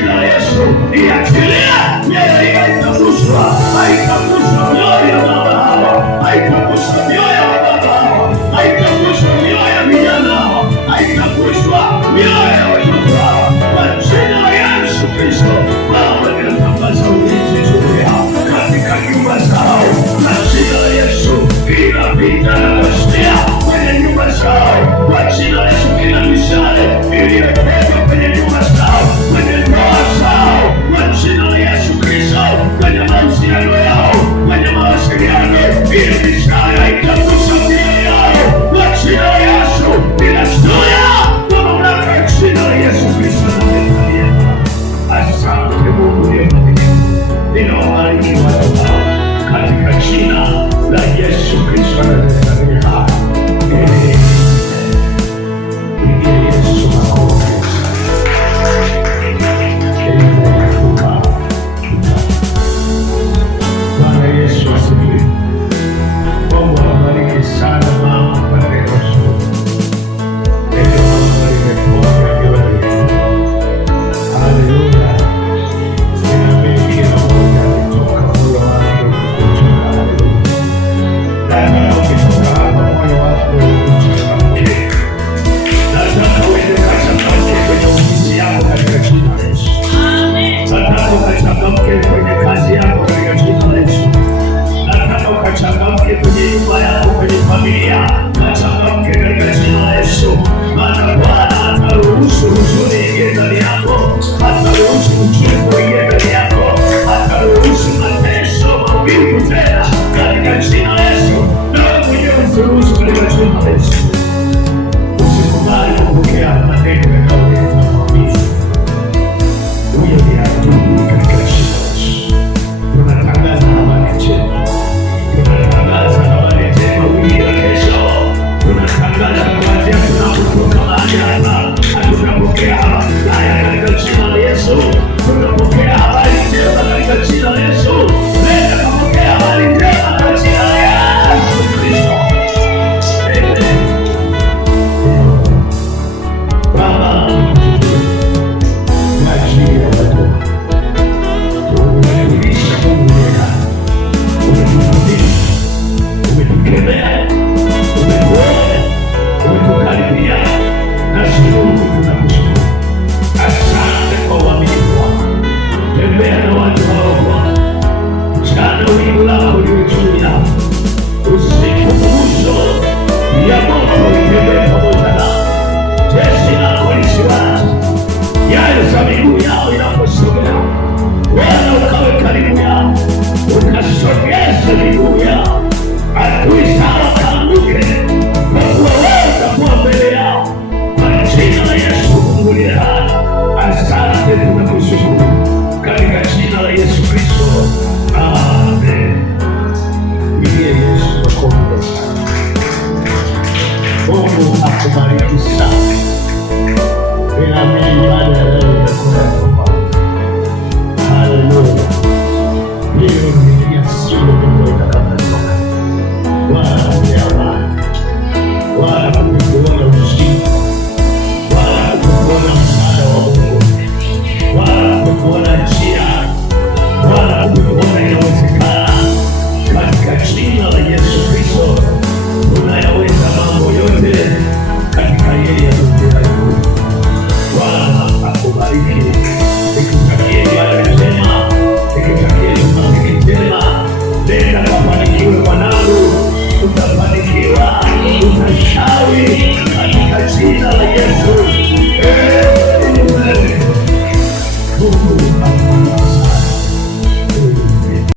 jina la Yesu. Iachilia mioyo hiyo haitaguswa, haitaguswa mioyo ya baba hawa, haitaguswa mioyo ya baba hawa, haitaguswa mioyo ya vijana hawa, haitaguswa mioyo ya watoto hawa, kwa jina la Yesu Kristo. Baba, ninatangaza ulinzi juu yao katika nyumba zao, kwa jina la Yesu. Kila vita inayosikia kwenye nyumba zao, kwa jina la Yesu. Kila mishale iliyopigwa kwenye nyumba zao, kwenye ndoa zao, kwa jina la Yesu Kristo, kwenye mahusiano yao, kwenye mawasiliano, ile mishale haitagusa mioyo yao, kwa jina la Yesu. Inazuia kwa mamlaka ya jina la Yesu Kristo. Asante Mungu ninawabariki watu hao katika jina la Yesu Kristo. Asante kwa uaminifu wako. Tembea na watu